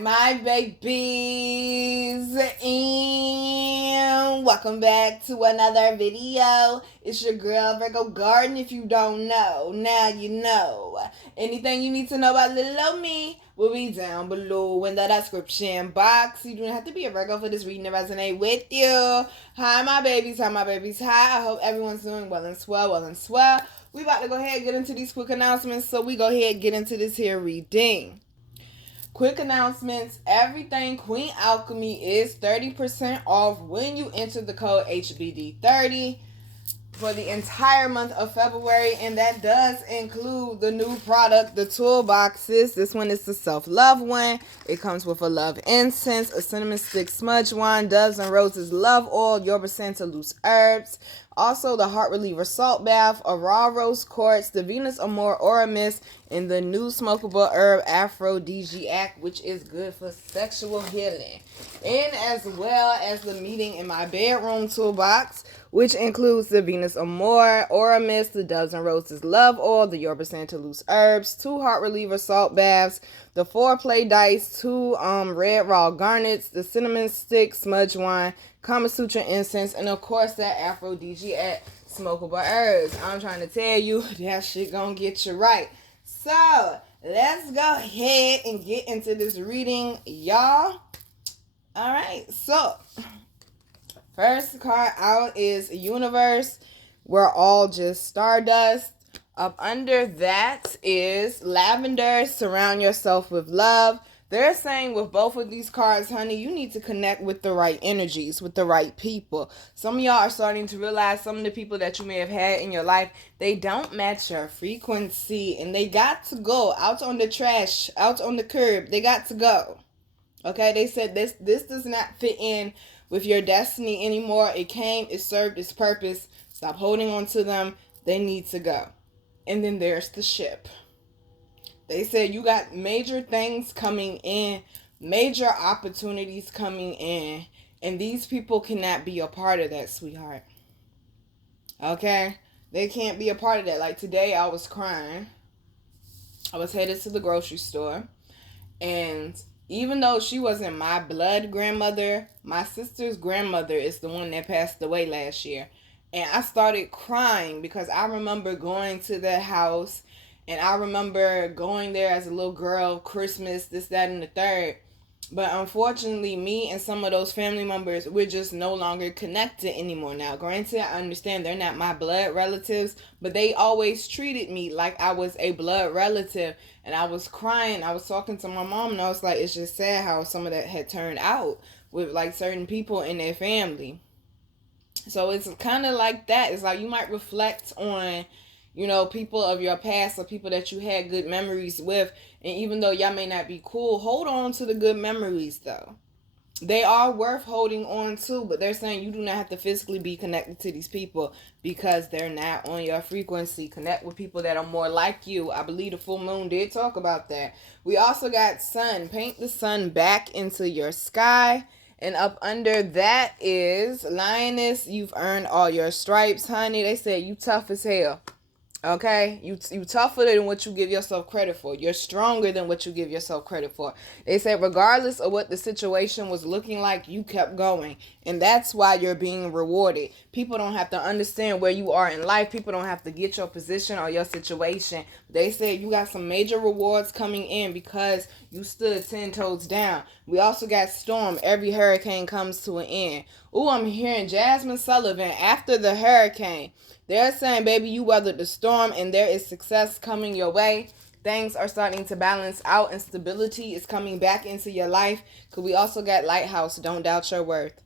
My babies, and welcome back to another video. It's your girl Virgo Garden. If you don't know, now you know. Anything you need to know about little old me will be down below in the description box. You don't have to be a Virgo for this reading to resonate with you. Hi my babies, hi. I hope everyone's doing well and swell. We about to go ahead and get into these quick announcements, so we go ahead and get into this here reading. Quick announcements. Everything Queen Alchemy is 30% off when you enter the code HBD30 for the entire month of February, and that does include the new product, the toolboxes. This one is the self-love one. It comes with a love incense, a cinnamon stick smudge wand, doves and roses love oil, Yorba Santa loose herbs, also the heart reliever salt bath, a raw rose quartz, the Venus Amor aura mist, and the new smokable herb aphrodisiac, which is good for sexual healing. And as well as the meeting in my bedroom toolbox, which includes the Venus Amor aura mist, the doves and roses love oil, the Yorba Santa loose herbs, 2 heart reliever salt baths, the 4-play dice, 2 red raw garnets, the cinnamon stick smudge wine, Kama Sutra incense, and of course that aphrodisiac smokable herbs. I'm trying to tell you, that shit gonna get you right. So let's go ahead and get into this reading, y'all. All right, so first card out is Universe. We're all just stardust. Up under that is Lavender. Surround yourself with love. They're saying with both of these cards, honey, you need to connect with the right energies, with the right people. Some of y'all are starting to realize some of the people that you may have had in your life, they don't match your frequency, and they got to go out on the trash, out on the curb. They got to go. Okay, they said this does not fit in with your destiny anymore. It came, it served its purpose. Stop holding on to them. They need to go. And then there's the ship. They said you got major things coming in, major opportunities coming in, and these people cannot be a part of that, sweetheart. Okay? They can't be a part of that. Like today, I was crying. I was headed to the grocery store, and even though she wasn't my blood grandmother, my sister's grandmother is the one that passed away last year. And I started crying because I remember going to the house, and I remember going there as a little girl, Christmas, this, that, and the third. But unfortunately, me and some of those family members, we're just no longer connected anymore now. Granted, I understand they're not my blood relatives, but they always treated me like I was a blood relative. And I was crying. I was talking to my mom, and I was like, it's just sad how some of that had turned out with like certain people in their family. So it's kind of like that. It's like you might reflect on, you know, people of your past or people that you had good memories with. And even though y'all may not be cool, hold on to the good memories, though. They are worth holding on to, but they're saying you do not have to physically be connected to these people because they're not on your frequency. Connect with people that are more like you. I believe the full moon did talk about that. We also got sun. Paint the sun back into your sky. And up under that is Lioness. You've earned all your stripes, honey. They said you tough as hell. Okay, you tougher than what you give yourself credit for. You're stronger than what you give yourself credit for. They said regardless of what the situation was looking like, you kept going. And that's why you're being rewarded. People don't have to understand where you are in life. People don't have to get your position or your situation. They said you got some major rewards coming in because you stood 10 toes down. We also got Storm. Every hurricane comes to an end. Ooh, I'm hearing Jasmine Sullivan after the hurricane. They're saying, baby, you weathered the storm and there is success coming your way. Things are starting to balance out and stability is coming back into your life. Because we also got Lighthouse. Don't doubt your worth.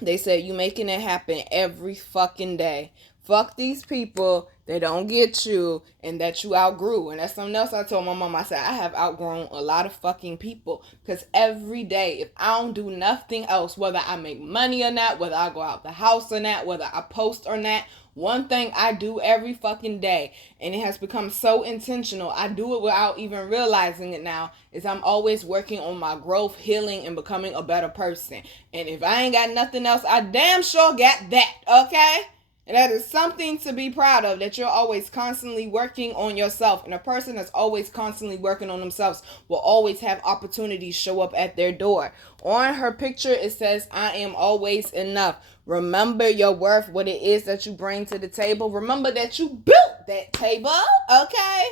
They said you making it happen every fucking day. Fuck these people. They don't get you and that you outgrew. And that's something else I told my mom. I said, I have outgrown a lot of fucking people. Because every day, if I don't do nothing else, whether I make money or not, whether I go out the house or not, whether I post or not, one thing I do every fucking day, and it has become so intentional, I do it without even realizing it now, is I'm always working on my growth, healing, and becoming a better person. And if I ain't got nothing else, I damn sure got that, okay? And that is something to be proud of, that you're always constantly working on yourself. And a person that's always constantly working on themselves will always have opportunities show up at their door. On her picture, it says, I am always enough. Remember your worth, what it is that you bring to the table. Remember that you built that table, okay?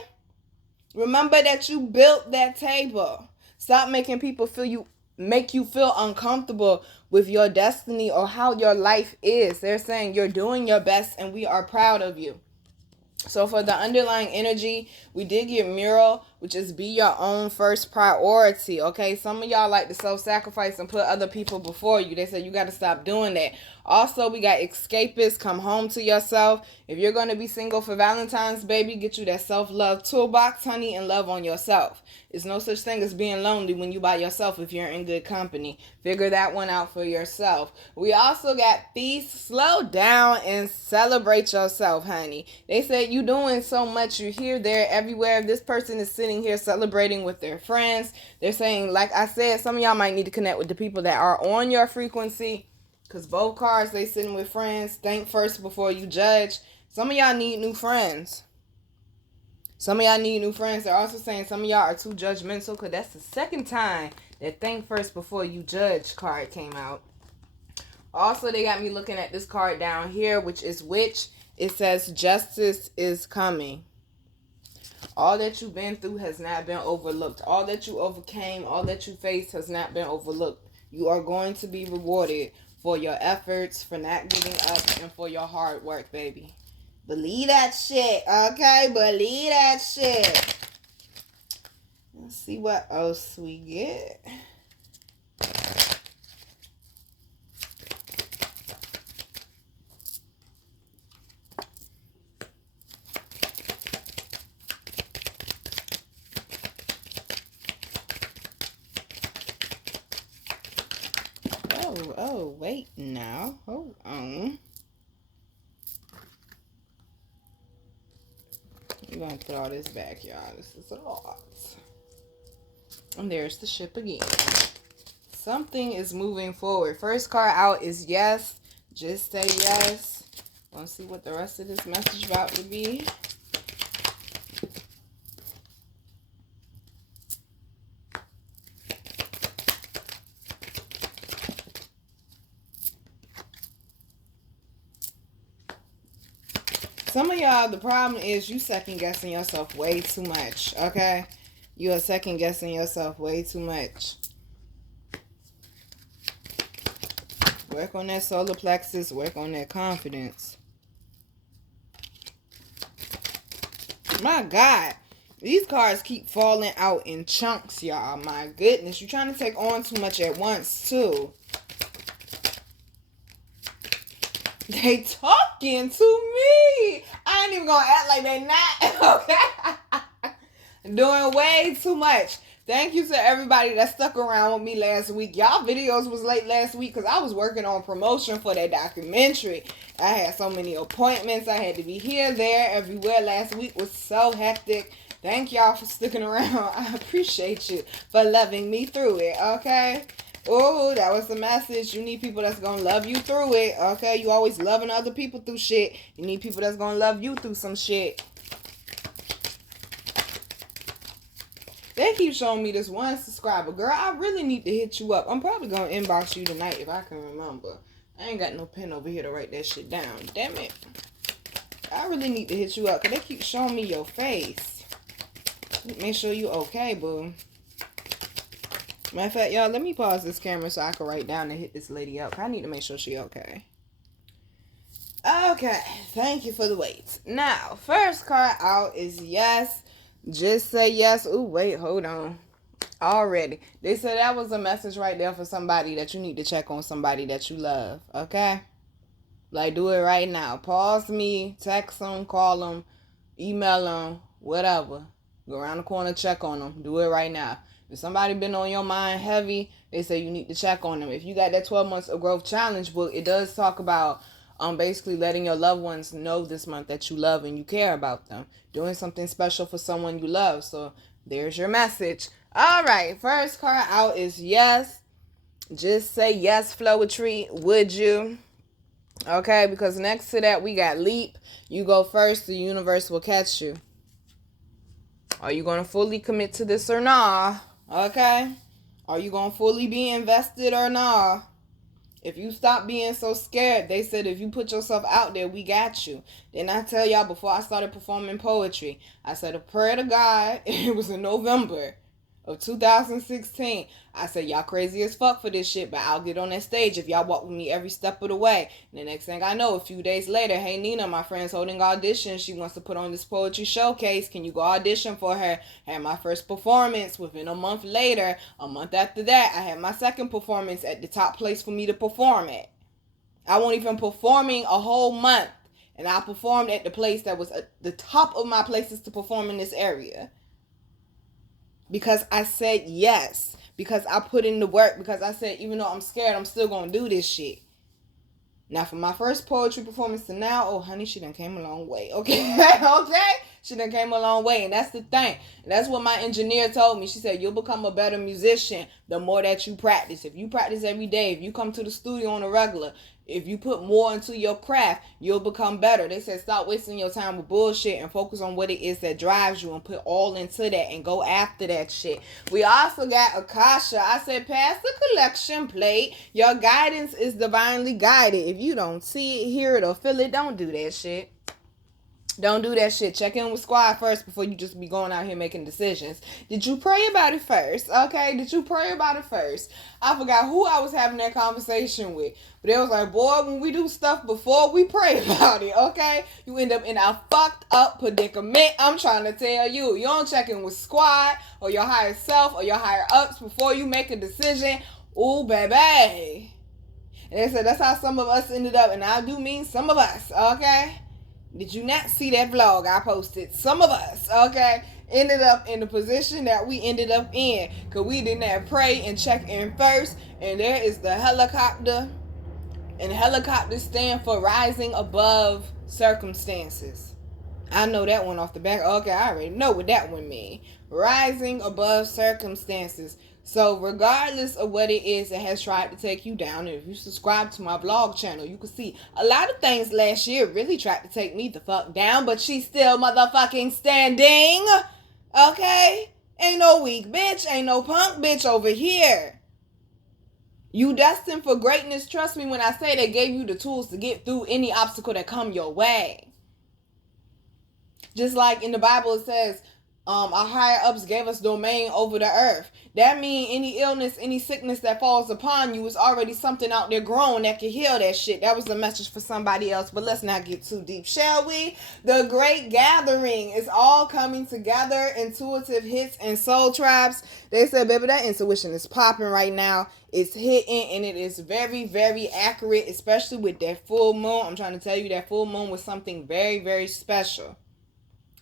Remember that you built that table. Stop making people make you feel uncomfortable with your destiny or how your life is. They're saying you're doing your best and we are proud of you. So for the underlying energy, we did get mural, which is be your own first priority, okay? Some of y'all like to self-sacrifice and put other people before you. They said you got to stop doing that. Also, we got escapist, come home to yourself. If you're going to be single for Valentine's, baby, get you that self-love toolbox, honey, and love on yourself. There's no such thing as being lonely when you by yourself if you're in good company. Figure that one out for yourself. We also got feast, slow down, and celebrate yourself, honey. They said you doing so much. You're here, there, everywhere. This person is sitting here celebrating with their friends. They're saying, like I said, some of y'all might need to connect with the people that are on your frequency. Because both cards, they sitting with friends. Think first before you judge. Some of y'all need new friends. Some of y'all need new friends. They're also saying some of y'all are too judgmental, because that's the second time that think first before you judge card came out. Also, they got me looking at this card down here, which is witch. It says justice is coming. All that you've been through has not been overlooked. All that you overcame, all that you faced has not been overlooked. You are going to be rewarded for your efforts, for not giving up, and for your hard work, baby. Believe that shit, okay? Believe that shit. Let's see what else we get. Oh, wait now. Hold on. I'm going to put all this back, y'all. This is a lot. And there's the ship again. Something is moving forward. First card out is yes. Just say yes. Let's see what the rest of this message about to be. Some of y'all, the problem is you second guessing yourself way too much, okay? You are second guessing yourself way too much. Work on that solar plexus, work on that confidence. My God, these cards keep falling out in chunks, y'all. My goodness, you're trying to take on too much at once, too. They talking to me. I ain't even gonna act like they not, okay? Doing way too much. Thank you to everybody that stuck around with me last week. Y'all videos was late last week because I was working on promotion for that documentary. I had so many appointments. I had to be here, there, everywhere. Last week was so hectic. Thank y'all for sticking around. I appreciate you for loving me through it, okay? Oh, that was the message. You need people that's going to love you through it, okay? You always loving other people through shit. You need people that's going to love you through some shit. They keep showing me this one subscriber. Girl, I really need to hit you up. I'm probably going to inbox you tonight if I can remember. I ain't got no pen over here to write that shit down. Damn it. I really need to hit you up because they keep showing me your face. Make sure you okay, boo. Matter of fact, y'all, let me pause this camera so I can write down and hit this lady up. I need to make sure she okay. Okay, thank you for the wait. Now, first card out is yes. Just say yes. Ooh, wait, hold on. Already. They said that was a message right there for somebody that you need to check on somebody that you love, okay? Like, do it right now. Pause me, text them, call them, email them, whatever. Go around the corner, check on them. Do it right now. If somebody been on your mind heavy, they say you need to check on them. If you got that 12 months of growth challenge book, it does talk about basically letting your loved ones know this month that you love and you care about them. Doing something special for someone you love. So there's your message. All right, first card out is yes. Just say yes, Floetry. Would you? Okay, because next to that we got leap. You go first, the universe will catch you. Are you going to fully commit to this or nah? Okay? Are you going to fully be invested or nah? If you stop being so scared, they said if you put yourself out there, we got you. Then I tell y'all before I started performing poetry, I said a prayer to God. It was in November of 2016. I said, y'all crazy as fuck for this shit, but I'll get on that stage if y'all walk with me every step of the way. And the next thing I know, a few days later, hey Nina, my friend's holding audition. She wants to put on this poetry showcase. Can you go audition for her? Had my first performance. Within a month later, a month after that, I had my second performance at the top place for me to perform at. I wasn't even performing a whole month. And I performed at the place that was at the top of my places to perform in this area. Because I said yes. Because I put in the work. Because I said, even though I'm scared, I'm still going to do this shit. Now, from my first poetry performance to now, oh, honey, she done came a long way. Okay? Okay? She done came a long way. And that's the thing. And that's what my engineer told me. She said, you'll become a better musician the more that you practice. If you practice every day, if you come to the studio on a regular, if you put more into your craft, you'll become better. They said stop wasting your time with bullshit and focus on what it is that drives you and put all into that and go after that shit. We also got Akasha. I said pass the collection plate. Your guidance is divinely guided. If you don't see it, hear it, or feel it, don't do that shit. Don't do that shit. Check in with squad first before you just be going out here making decisions. Did you pray about it first? Okay, did you pray about it first? I forgot who I was having that conversation with. But it was like, boy, when we do stuff before we pray about it, okay? You end up in a fucked up predicament. I'm trying to tell you. You don't check in with squad or your higher self or your higher ups before you make a decision. Ooh, baby. And they said that's how some of us ended up. And I do mean some of us, okay? Did you not see that vlog I posted? Some of us, okay, ended up in the position that we ended up in. Because we did not pray and check in first. And there is the helicopter. And helicopters stand for rising above circumstances. I know that one off the back. Okay, I already know what that one means. Rising above circumstances. So regardless of what it is that has tried to take you down, and if you subscribe to my vlog channel, you can see a lot of things last year really tried to take me the fuck down, but she's still motherfucking standing. Okay? Ain't no weak bitch, ain't no punk bitch over here. You destined for greatness. Trust me when I say they gave you the tools to get through any obstacle that come your way. Just like in the Bible it says, our higher ups gave us domain over the earth. That means any illness, any sickness that falls upon you is already something out there growing that can heal that shit. That was a message for somebody else, but let's not get too deep, shall we? The Great Gathering is all coming together. Intuitive hits and soul tribes. They said, baby, that intuition is popping right now. It's hitting and it is very, very accurate, especially with that full moon. I'm trying to tell you that full moon was something very, very special.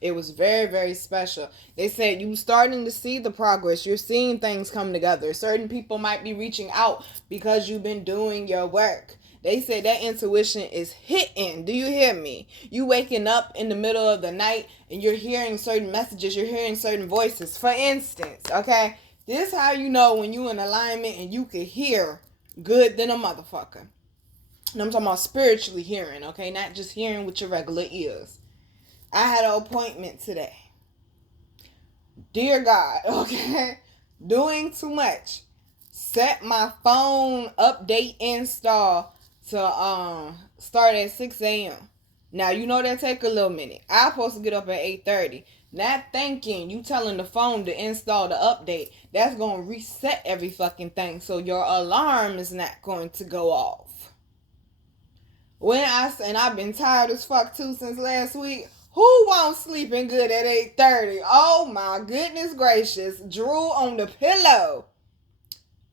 It was very, very special. They said you starting to see the progress. You're seeing things come together. Certain people might be reaching out because you've been doing your work. They said that intuition is hitting. Do you hear me? You waking up in the middle of the night and you're hearing certain messages. You're hearing certain voices. For instance, okay? This is how you know when you in alignment and you can hear good than a motherfucker. And I'm talking about spiritually hearing, okay? Not just hearing with your regular ears. I had an appointment today. Dear God, okay? Doing too much. Set my phone update install to start at 6 a.m. Now, you know that take a little minute. I'm supposed to get up at 8:30. Not thinking you telling the phone to install the update. That's going to reset every fucking thing. So your alarm is not going to go off. And I've been tired as fuck too since last week. Who won't sleeping good at 8:30? Oh my goodness gracious. Drool on the pillow.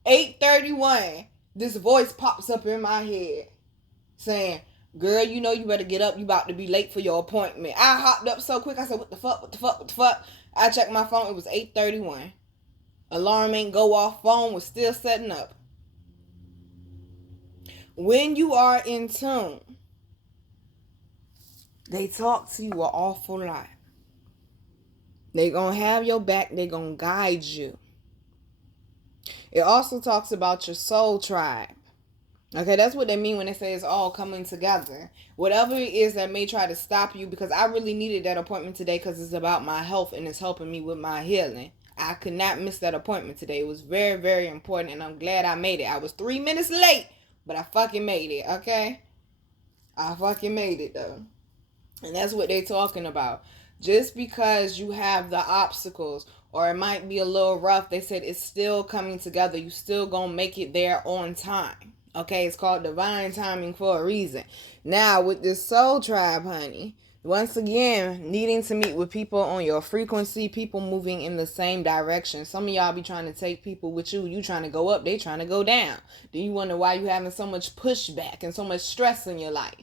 8:31. This voice pops up in my head saying, girl, you know you better get up. You about to be late for your appointment. I hopped up so quick. I said, what the fuck? I checked my phone. It was 8:31. Alarm ain't go off. Phone was still setting up. When you are in tune, they talk to you an awful lot. They gonna have your back. They gonna guide you. It also talks about your soul tribe. Okay, that's what they mean when they say it's all coming together. Whatever it is that may try to stop you, because I really needed that appointment today because it's about my health and it's helping me with my healing. I could not miss that appointment today. It was very, very important, and I'm glad I made it. I was 3 minutes late, but I fucking made it, okay? I fucking made it, though. And that's what they talking about. Just because you have the obstacles or it might be a little rough, they said it's still coming together. You still gonna make it there on time. Okay, it's called divine timing for a reason. Now with this soul tribe, honey, once again, needing to meet with people on your frequency, people moving in the same direction. Some of y'all be trying to take people with you. You trying to go up, they trying to go down. Do you wonder why you having so much pushback and so much stress in your life?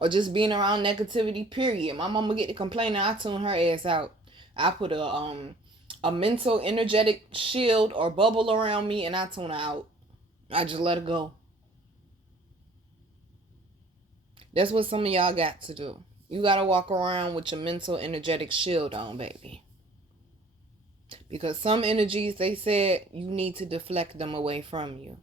Or just being around negativity, period. My mama get to complaining, I tune her ass out. I put a mental energetic shield or bubble around me and I tune her out. I just let her go. That's what some of y'all got to do. You gotta walk around with your mental energetic shield on, baby. Because some energies, they said, you need to deflect them away from you.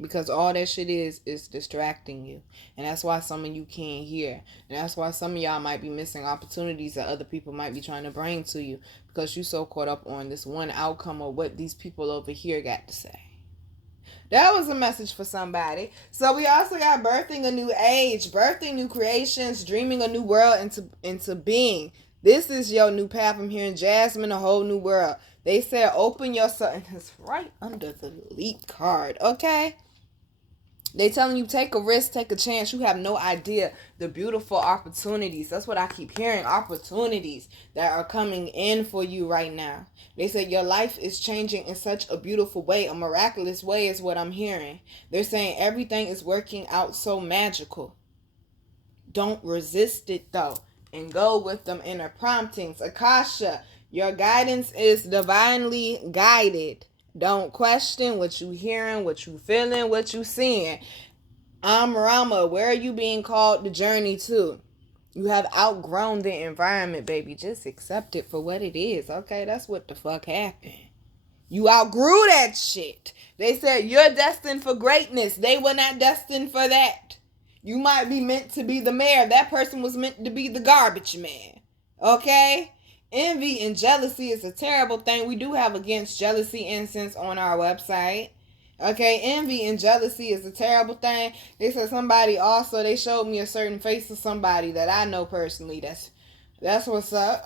Because all that shit is distracting you. And that's why some of you can't hear. And that's why some of y'all might be missing opportunities that other people might be trying to bring to you. Because you so caught up on this one outcome of what these people over here got to say. That was a message for somebody. So we also got birthing a new age, birthing new creations, dreaming a new world into being. This is your new path. I'm hearing Jasmine, a whole new world. They said open yourself, and it's right under the leap card, okay? They telling you take a risk, take a chance. You have no idea the beautiful opportunities. That's what I keep hearing. Opportunities that are coming in for you right now. They said your life is changing in such a beautiful way. A miraculous way is what I'm hearing. They're saying everything is working out so magical. Don't resist it though. And go with them inner promptings. Akasha, your guidance is divinely guided. Don't question what you hearing, what you feeling, what you seeing. I'm Rama. Where are you being called to journey to? You have outgrown the environment, baby. Just accept it for what it is. Okay, that's what the fuck happened. You outgrew that shit. They said you're destined for greatness. They were not destined for that. You might be meant to be the mayor. That person was meant to be the garbage man. Okay? Envy and jealousy is a terrible thing. We do have against jealousy incense on our website. Okay, envy and jealousy is a terrible thing. They said somebody also, they showed me a certain face of somebody that I know personally. That's what's up.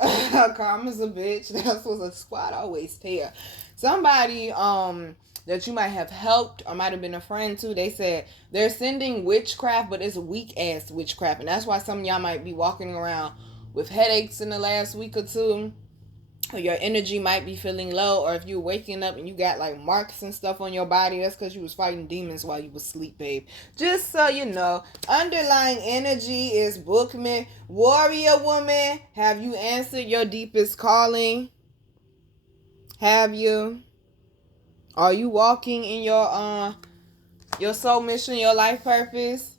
Karma's a bitch. That's what a squad always tell. Somebody that you might have helped or might have been a friend to, they said they're sending witchcraft, but it's weak ass witchcraft. And that's why some of y'all might be walking around with headaches in the last week or two, or your energy might be feeling low, or if you're waking up and you got like marks and stuff on your body, that's because you was fighting demons while you was asleep, babe. Just so you know, underlying energy is Bookman. Warrior woman, have you answered your deepest calling? Have you? Are you walking in your soul mission, your life purpose?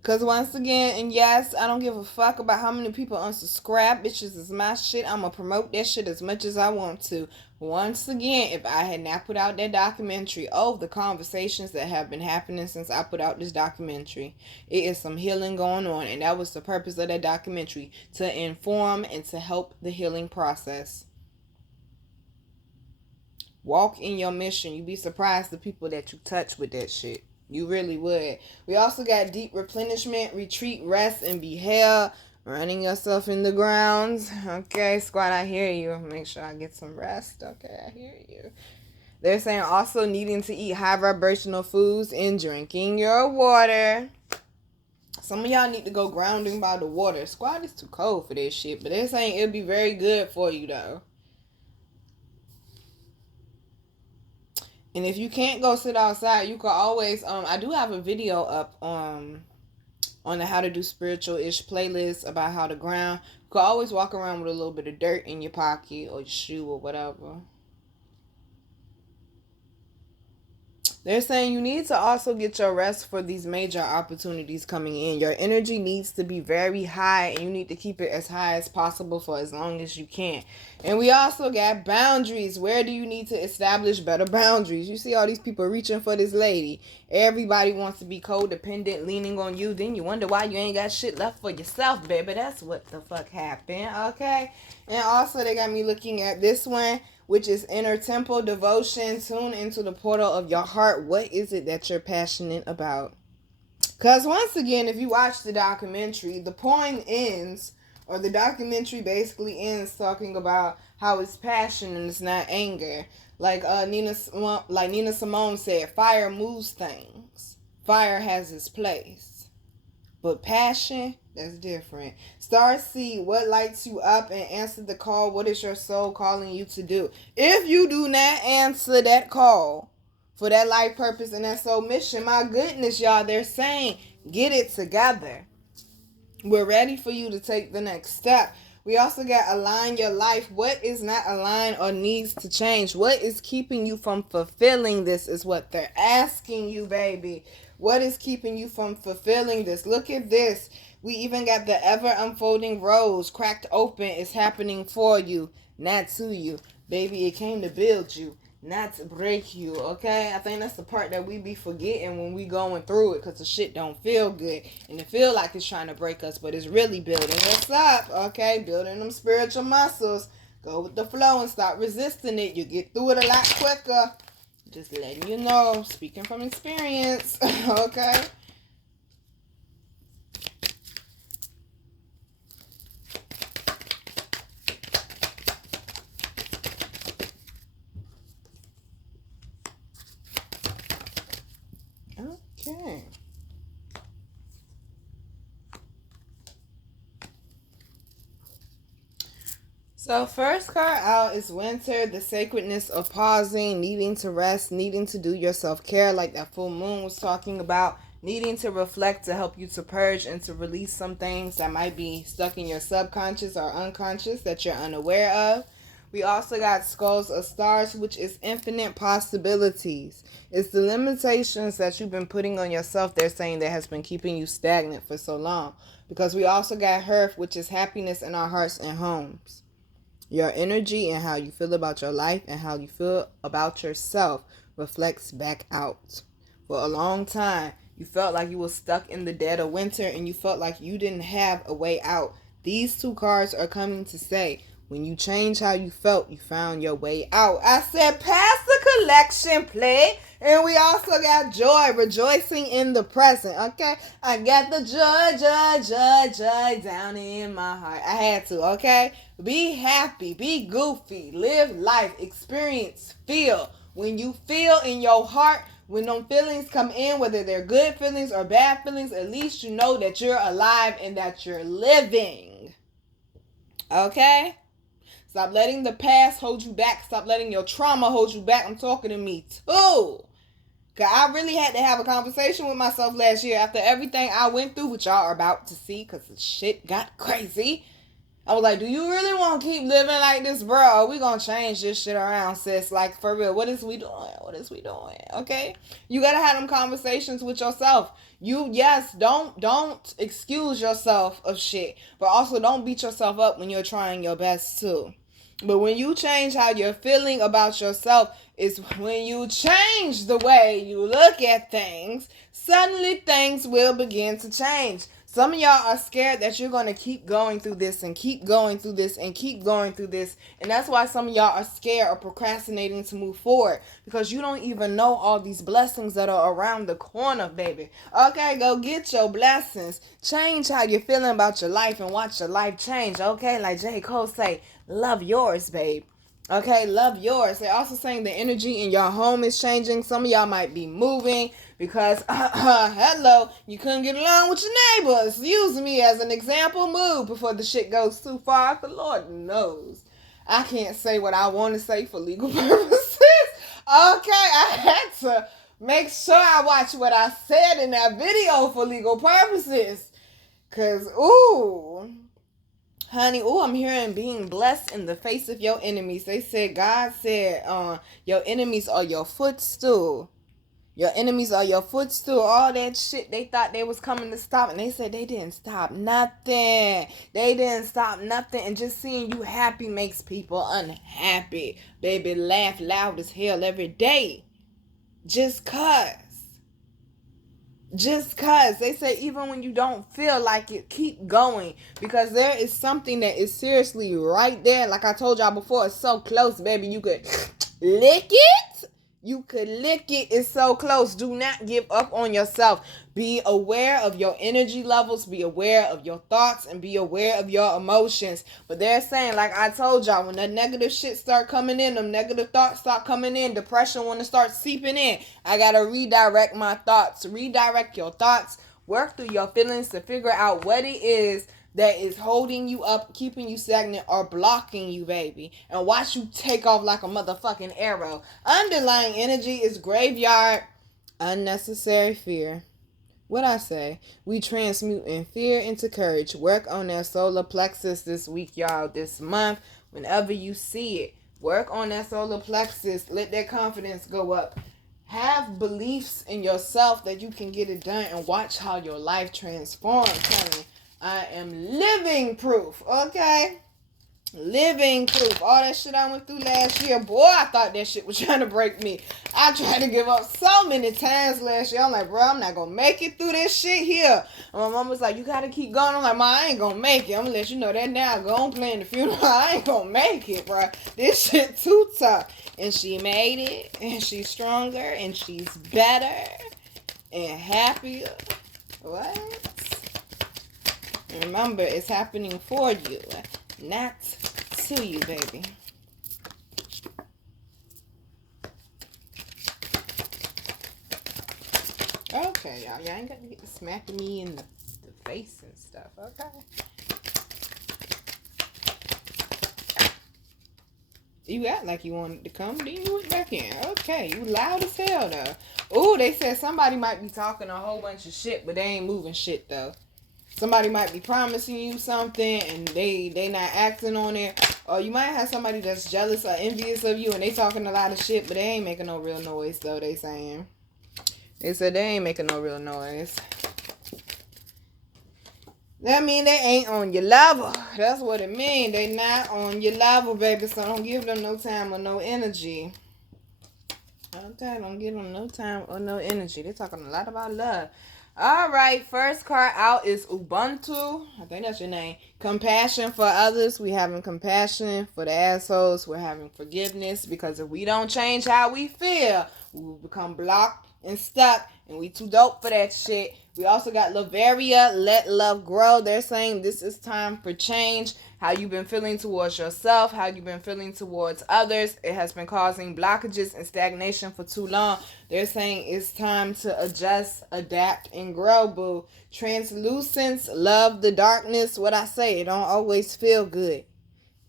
Because once again, and yes, I don't give a fuck about how many people unsubscribe. Bitches is my shit. I'm going to promote that shit as much as I want to. Once again, if I had not put out that documentary, the conversations that have been happening since I put out this documentary, it is some healing going on. And that was the purpose of that documentary, to inform and to help the healing process. Walk in your mission. You'd be surprised the people that you touch with that shit. You really would. We also got deep replenishment, retreat, rest, and be held. Running yourself in the grounds. Okay, squad, I hear you. Make sure I get some rest. Okay, I hear you. They're saying also needing to eat high vibrational foods and drinking your water. Some of y'all need to go grounding by the water. Squad is too cold for this shit, but they're saying it'll be very good for you though. And if you can't go sit outside, you can always, I do have a video up on the How to Do Spiritual-ish playlist about how to ground. You can always walk around with a little bit of dirt in your pocket or your shoe or whatever. They're saying you need to also get your rest for these major opportunities coming in. Your energy needs to be very high, and you need to keep it as high as possible for as long as you can. And we also got boundaries. Where do you need to establish better boundaries? You see all these people reaching for this lady. Everybody wants to be codependent, leaning on you. Then you wonder why you ain't got shit left for yourself, baby. That's what the fuck happened, okay? And also they got me looking at this one, which is inner temple devotion. Tune into the portal of your heart. What is it that you're passionate about? Because once again, if you watch the documentary, the point ends, or the documentary basically ends talking about how it's passion and it's not anger. Like Nina Simone said, fire moves things. Fire has its place. But passion, that's different. Star seed, what lights you up, and answer the call. What is your soul calling you to do? If you do not answer that call for that life purpose and that soul mission, my goodness, y'all, they're saying, get it together. We're ready for you to take the next step. We also got align your life. What is not aligned or needs to change? What is keeping you from fulfilling this is what they're asking you, baby. What is keeping you from fulfilling this? Look at this. We even got the ever unfolding rose cracked open. It's happening for you, not to you. Baby, it came to build you, not to break you, okay? I think that's the part that we be forgetting when we going through it, because the shit don't feel good. And it feel like it's trying to break us, but it's really building us up, okay? Building them spiritual muscles. Go with the flow and stop resisting it. You get through it a lot quicker. Just letting you know, speaking from experience, okay? Okay. So first card out is winter, the sacredness of pausing, needing to rest, needing to do your self-care like that full moon was talking about, needing to reflect to help you to purge and to release some things that might be stuck in your subconscious or unconscious that you're unaware of. We also got skulls of stars, which is infinite possibilities. It's the limitations that you've been putting on yourself, they're saying, that has been keeping you stagnant for so long. Because we also got hearth, which is happiness in our hearts and homes. Your energy and how you feel about your life and how you feel about yourself reflects back out. For a long time, you felt like you were stuck in the dead of winter and you felt like you didn't have a way out. These two cards are coming to say, when you change how you felt, you found your way out. I said, pass the collection plate. And we also got joy, rejoicing in the present, okay? I got the joy down in my heart. I had to, okay? Be happy, be goofy, live life, experience, feel. When you feel in your heart, when them feelings come in, whether they're good feelings or bad feelings, at least you know that you're alive and that you're living. Okay? Stop letting the past hold you back. Stop letting your trauma hold you back. I'm talking to me too. Because I really had to have a conversation with myself last year after everything I went through, which y'all are about to see because the shit got crazy. I was like, do you really want to keep living like this, bro? Or we going to change this shit around, sis? Like, for real, what is we doing? What is we doing? Okay? You got to have them conversations with yourself. Don't excuse yourself of shit. But also don't beat yourself up when you're trying your best too. But when you change how you're feeling about yourself, is when you change the way you look at things, suddenly things will begin to change. Some of y'all are scared that you're going to keep going through this and keep going through this and keep going through this. And that's why some of y'all are scared or procrastinating to move forward. Because you don't even know all these blessings that are around the corner, baby. Okay, go get your blessings. Change how you're feeling about your life and watch your life change. Okay, like J. Cole say, love yours, babe. Okay, love yours. They're also saying the energy in your home is changing. Some of y'all might be moving because, hello, you couldn't get along with your neighbors. Use me as an example. Move before the shit goes too far. The Lord knows I can't say what I want to say for legal purposes. Okay, I had to make sure I watch what I said in that video for legal purposes. Because, ooh... Honey, I'm hearing being blessed in the face of your enemies. They said, God said, your enemies are your footstool. Your enemies are your footstool. All that shit they thought they was coming to stop, and they said they didn't stop nothing. They didn't stop nothing. And just seeing you happy makes people unhappy. Baby, laugh loud as hell every day. Just cuz. Just cuz. They say even when you don't feel like it, keep going. Because there is something that is seriously right there. Like I told y'all before, it's so close, baby. You could lick it. You could lick it. It's so close. Do not give up on yourself. Be aware of your energy levels. Be aware of your thoughts. And be aware of your emotions. But they're saying, like I told y'all, when the negative shit start coming in, them negative thoughts start coming in, depression want to start seeping in, I got to redirect my thoughts. Redirect your thoughts. Work through your feelings to figure out what it is that is holding you up, keeping you stagnant, or blocking you, baby. And watch you take off like a motherfucking arrow. Underlying energy is graveyard. Unnecessary fear. What I say? We transmuting fear into courage. Work on that solar plexus this week, y'all. This month, whenever you see it. Work on that solar plexus. Let that confidence go up. Have beliefs in yourself that you can get it done, and watch how your life transforms, honey. I am living proof, okay? Living proof. All that shit I went through last year, boy, I thought that shit was trying to break me. I tried to give up so many times last year. I'm like, bro, I'm not going to make it through this shit here. And my mom was like, you got to keep going. I'm like, Ma, I ain't going to make it. I'm going to let you know that now. Go on playing the funeral. I ain't going to make it, bro. This shit too tough. And she made it, and she's stronger, and she's better, and happier. What? Remember, it's happening for you, not to you, baby. Okay, y'all. Y'all ain't got to get smacking me in the face and stuff, okay? You act like you wanted to come, then you went back in. Okay, you loud as hell, though. Ooh, they said somebody might be talking a whole bunch of shit, but they ain't moving shit, though. Somebody might be promising you something and they not acting on it. Or you might have somebody that's jealous or envious of you and they talking a lot of shit, but they ain't making no real noise, though, they saying. They said they ain't making no real noise. That mean they ain't on your level. That's what it mean. They not on your level, baby. So don't give them no time or no energy. Okay, don't give them no time or no energy. They're talking a lot about love. All right, first card out is Ubuntu. I think that's your name. Compassion for others. We having compassion for the assholes. We're having forgiveness because if we don't change how we feel, we will become blocked and stuck, and we too dope for that shit. We also got Lavaria, let love grow. They're saying this is time for change. How you've been feeling towards yourself, how you've been feeling towards others. It has been causing blockages and stagnation for too long. They're saying it's time to adjust, adapt, and grow, boo. Translucence, love the darkness. What I say, it don't always feel good.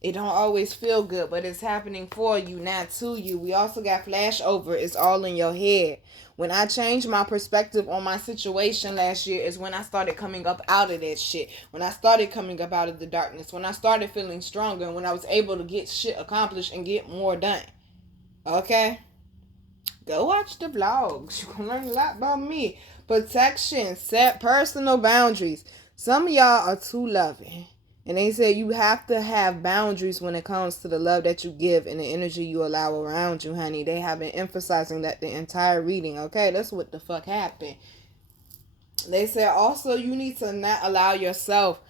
It don't always feel good, but it's happening for you, not to you. We also got flashover. It's all in your head. When I changed my perspective on my situation last year is when I started coming up out of that shit. When I started coming up out of the darkness. When I started feeling stronger. And when I was able to get shit accomplished and get more done. Okay? Go watch the vlogs. You're going to learn a lot about me. Protection. Set personal boundaries. Some of y'all are too loving. And they say you have to have boundaries when it comes to the love that you give and the energy you allow around you, honey. They have been emphasizing that the entire reading. Okay, that's what the fuck happened. They said also you need to not allow yourself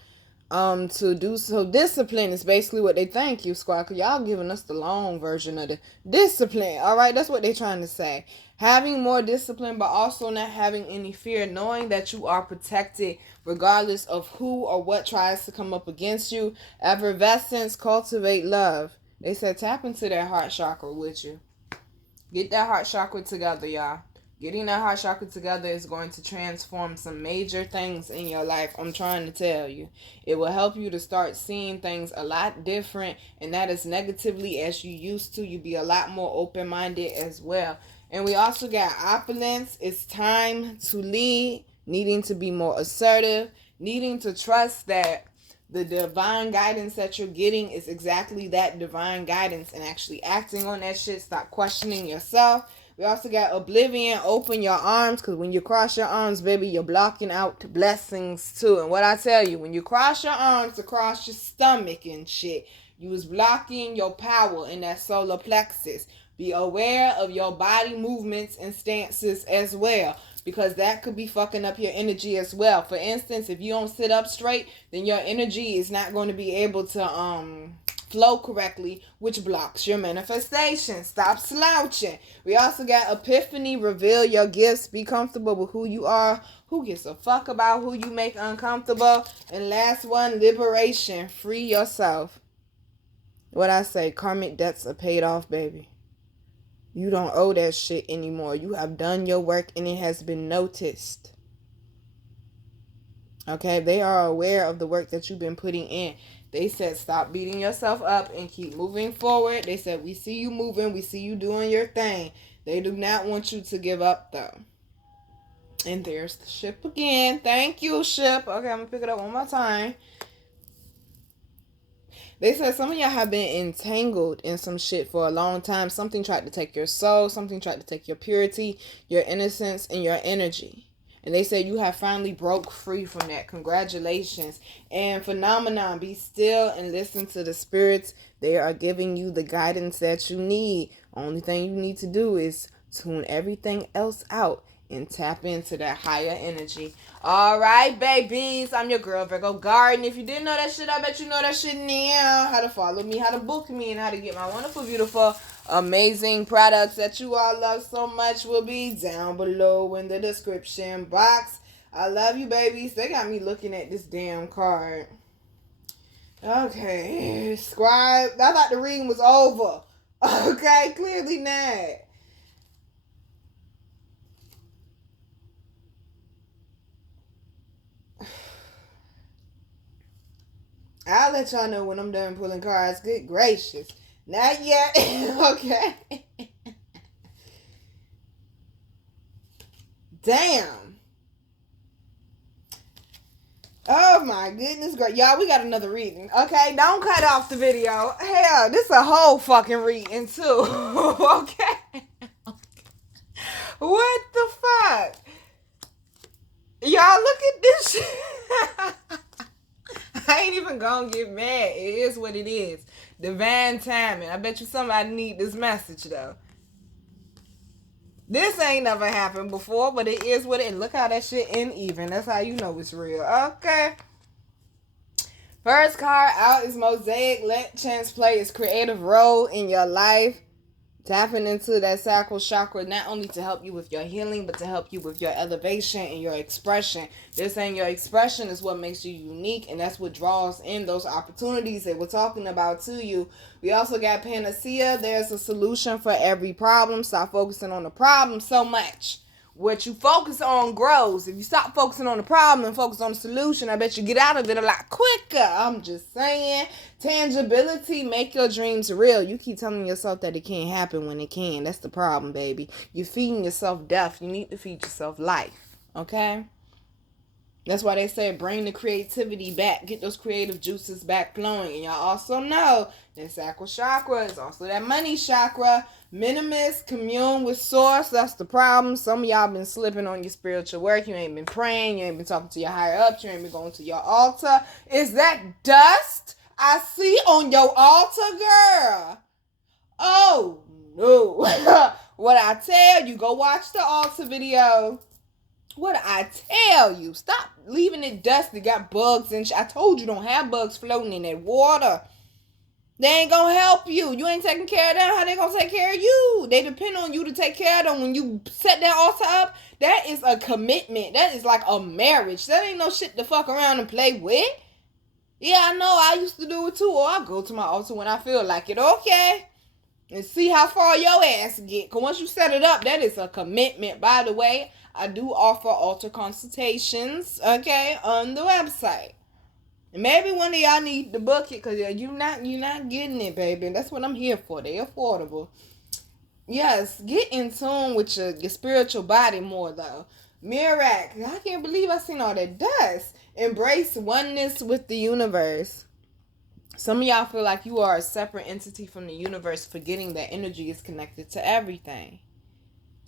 to do so. Discipline is basically what they thank you, squad, because y'all giving us the long version of the discipline. All right, that's what they're trying to say. Having more discipline, but also not having any fear, knowing that you are protected regardless of who or what tries to come up against you. Effervescence, cultivate love. They said tap into that heart chakra with you. Get that heart chakra together, y'all. Getting that heart chakra together is going to transform some major things in your life. I'm trying to tell you. It will help you to start seeing things a lot different, and that is negatively as you used to. You be a lot more open-minded as well. And we also got opulence. It's time to lead, needing to be more assertive, needing to trust that the divine guidance that you're getting is exactly that divine guidance and actually acting on that shit. Stop questioning yourself. We also got oblivion. Open your arms, because when you cross your arms, baby, you're blocking out blessings too. And what I tell you, when you cross your arms across your stomach and shit, you was blocking your power in that solar plexus. Be aware of your body movements and stances as well, because that could be fucking up your energy as well. For instance, if you don't sit up straight, then your energy is not going to be able to flow correctly, which blocks your manifestation. Stop slouching. We also got epiphany. Reveal your gifts. Be comfortable with who you are. Who gives a fuck about who you make uncomfortable? And last one, liberation. Free yourself. What I say, karmic debts are paid off, baby. You don't owe that shit anymore. You have done your work and it has been noticed. Okay, they are aware of the work that you've been putting in. They said stop beating yourself up and keep moving forward. They said we see you moving, we see you doing your thing. They do not want you to give up though. And there's the ship again. Thank you, ship. Okay, I'm gonna pick it up one more time. They said some of y'all have been entangled in some shit for a long time. Something tried to take your soul. Something tried to take your purity, your innocence, and your energy. And they said you have finally broke free from that. Congratulations. And phenomenon, be still and listen to the spirits. They are giving you the guidance that you need. Only thing you need to do is tune everything else out and tap into that higher energy. All right, babies. I'm your girl, Virgo Garden. If you didn't know that shit, I bet you know that shit now. How to follow me, how to book me, and how to get my wonderful, beautiful, amazing products that you all love so much will be down below in the description box. I love you, babies. They got me looking at this damn card. Okay. Scribe. I thought the reading was over. Okay, clearly not. I'll let y'all know when I'm done pulling cards. Good gracious. Not yet. Okay. Damn. Oh my goodness. Great. Y'all, we got another reading. Okay. Don't cut off the video. Hell, this is a whole fucking reading too. Okay. What the fuck? Y'all, look at this shit. I ain't even gonna get mad. It is what it is. Divine timing. I bet you somebody need this message though. This ain't never happened before, but it is what it is. Look how that shit end even. That's how you know it's real. Okay. First card out is Mosaic. Let chance play its creative role in your life. Tapping into that sacral chakra, not only to help you with your healing, but to help you with your elevation and your expression. They're saying your expression is what makes you unique, and that's what draws in those opportunities that we're talking about to you. We also got Panacea. There's a solution for every problem. Stop focusing on the problem so much. What you focus on grows. If you stop focusing on the problem and focus on the solution, I bet you get out of it a lot quicker. I'm just saying. Tangibility, make your dreams real. You keep telling yourself that it can't happen when it can. That's the problem, baby. You're feeding yourself death. You need to feed yourself life. Okay? That's why they say bring the creativity back. Get those creative juices back flowing. And y'all also know that sacral chakra is also that money chakra. Minimalist, commune with source. That's the problem. Some of y'all been slipping on your spiritual work. You ain't been praying. You ain't been talking to your higher ups. You ain't been going to your altar. Is that dust I see on your altar, girl? Oh, no. What I tell you, go watch the altar video. What I tell you, stop leaving it dusty. Got bugs and I told you don't have bugs floating in that water. They ain't gonna help you. You ain't taking care of them. How they gonna take care of you? They depend on you to take care of them. When you set that altar up, that is a commitment. That is like a marriage. That ain't no shit to fuck around and play with. Yeah, I know. I used to do it too. Or I go to my altar when I feel like it. Okay. And see how far your ass get. Because once you set it up, that is a commitment. By the way, I do offer altar consultations, okay, on the website. And maybe one of y'all need to book it because you're not getting it, baby. That's what I'm here for. They're affordable. Yes, get in tune with your spiritual body more, though. Mirac, I can't believe I seen all that dust. Embrace oneness with the universe. Some of y'all feel like you are a separate entity from the universe, forgetting that energy is connected to everything.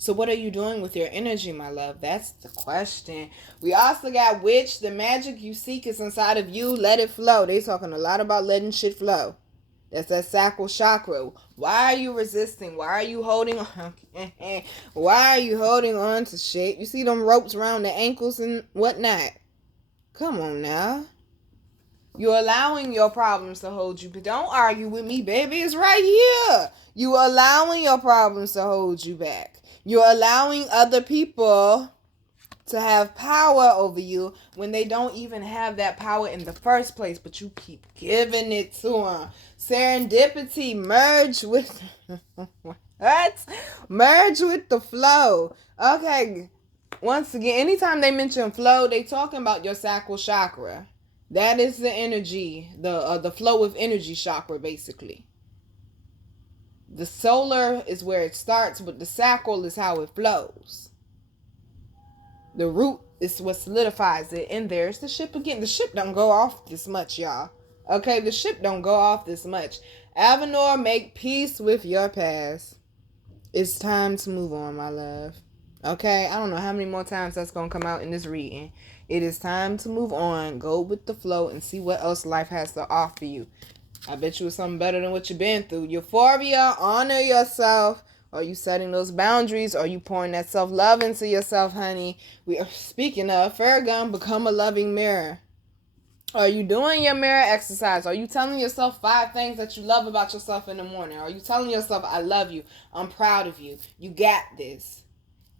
So what are you doing with your energy, my love? That's the question. We also got witch. The magic you seek is inside of you. Let it flow. They talking a lot about letting shit flow. That's that sacral chakra. Why are you resisting? Why are you holding on? Why are you holding on to shit? You see them ropes around the ankles and whatnot. Come on now. You're allowing your problems to hold you, but don't argue with me, baby. It's right here. You're allowing your problems to hold you back. You're allowing other people to have power over you when they don't even have that power in the first place, but you keep giving it to them. Serendipity, merge with what? Merge with the flow. Okay. Once again, anytime they mention flow, they talking about your sacral chakra. That is the energy, the flow of energy chakra, basically. The solar is where it starts, but the sacral is how it flows. The root is what solidifies it. And there's the ship again. The ship don't go off this much, y'all. Okay, the ship don't go off this much. Avenor, make peace with your past. It's time to move on, my love. Okay, I don't know how many more times that's going to come out in this reading. It is time to move on. Go with the flow and see what else life has to offer you. I bet you it's something better than what you've been through. Euphoria, honor yourself. Are you setting those boundaries? Are you pouring that self-love into yourself, honey? We are speaking of Farragon, become a loving mirror. Are you doing your mirror exercise? Are you telling yourself 5 things that you love about yourself in the morning? Are you telling yourself, I love you, I'm proud of you, you got this?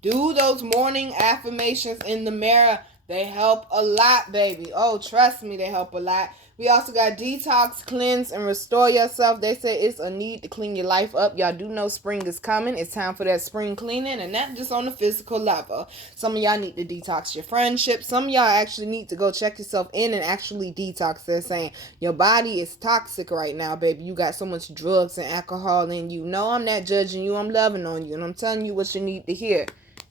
Do those morning affirmations in the mirror. They help a lot, baby. Oh, trust me, they help a lot. We also got detox, cleanse, and restore yourself. They say it's a need to clean your life up. Y'all do know spring is coming. It's time for that spring cleaning, and not just on the physical level. Some of y'all need to detox your friendship. Some of y'all actually need to go check yourself in and actually detox. They're saying your body is toxic right now, baby. You got so much drugs and alcohol in you. No, I'm not judging you. I'm loving on you, and I'm telling you what you need to hear.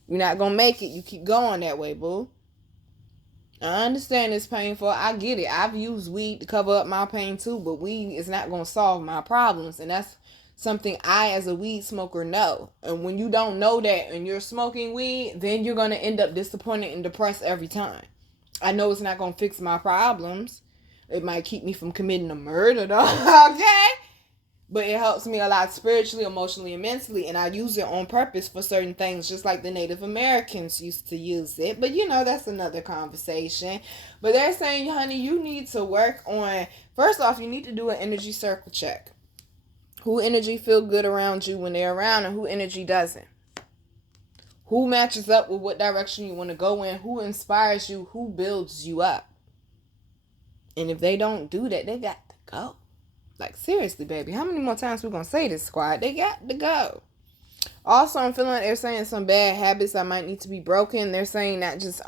You're not going to make it. You keep going that way, boo. I understand it's painful. I get it. I've used weed to cover up my pain too, but weed is not going to solve my problems. And that's something I, as a weed smoker, know. And when you don't know that and you're smoking weed, then you're going to end up disappointed and depressed every time. I know it's not going to fix my problems. It might keep me from committing a murder, though. Okay? But it helps me a lot spiritually, emotionally, and mentally. And I use it on purpose for certain things, just like the Native Americans used to use it. But, that's another conversation. But they're saying, honey, you need to work on, first off, you need to do an energy circle check. Who energy feel good around you when they're around and who energy doesn't? Who matches up with what direction you want to go in? Who inspires you? Who builds you up? And if they don't do that, they got to go. Like, seriously, baby, how many more times we gonna say this, squad? They got to go. Also, I'm feeling like they're saying some bad habits that might need to be broken. They're saying not just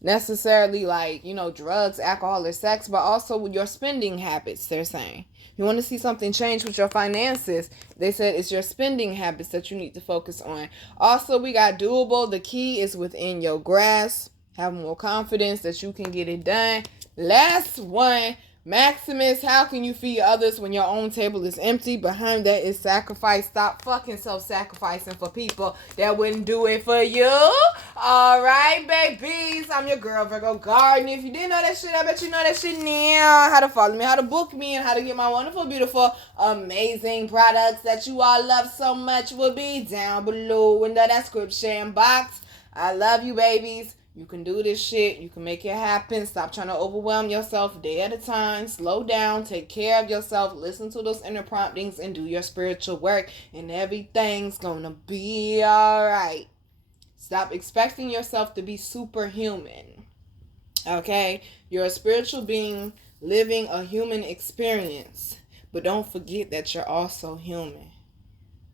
necessarily like, drugs, alcohol, or sex, but also with your spending habits, they're saying. You want to see something change with your finances, they said it's your spending habits that you need to focus on. Also, we got doable. The key is within your grasp. Have more confidence that you can get it done. Last one. Maximus, how can you feed others when your own table is empty? Behind that is sacrifice. Stop fucking self-sacrificing for people that wouldn't do it for you. All right, babies. I'm your girl, Virgo Garden. If you didn't know that shit, I bet you know that shit now. How to follow me, how to book me, and how to get my wonderful, beautiful, amazing products that you all love so much will be down below in the description box. I love you, babies. You can do this shit. You can make it happen. Stop trying to overwhelm yourself day at a time. Slow down. Take care of yourself. Listen to those inner promptings and do your spiritual work. And everything's gonna be alright. Stop expecting yourself to be superhuman. Okay? You're a spiritual being living a human experience. But don't forget that you're also human.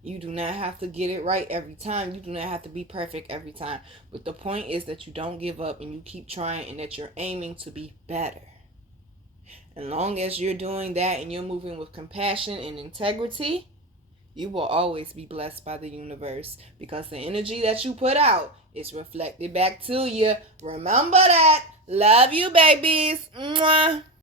You do not have to get it right every time. You do not have to be perfect every time. But the point is that you don't give up and you keep trying and that you're aiming to be better. As long as you're doing that and you're moving with compassion and integrity, you will always be blessed by the universe because the energy that you put out is reflected back to you. Remember that. Love you, babies. Mwah.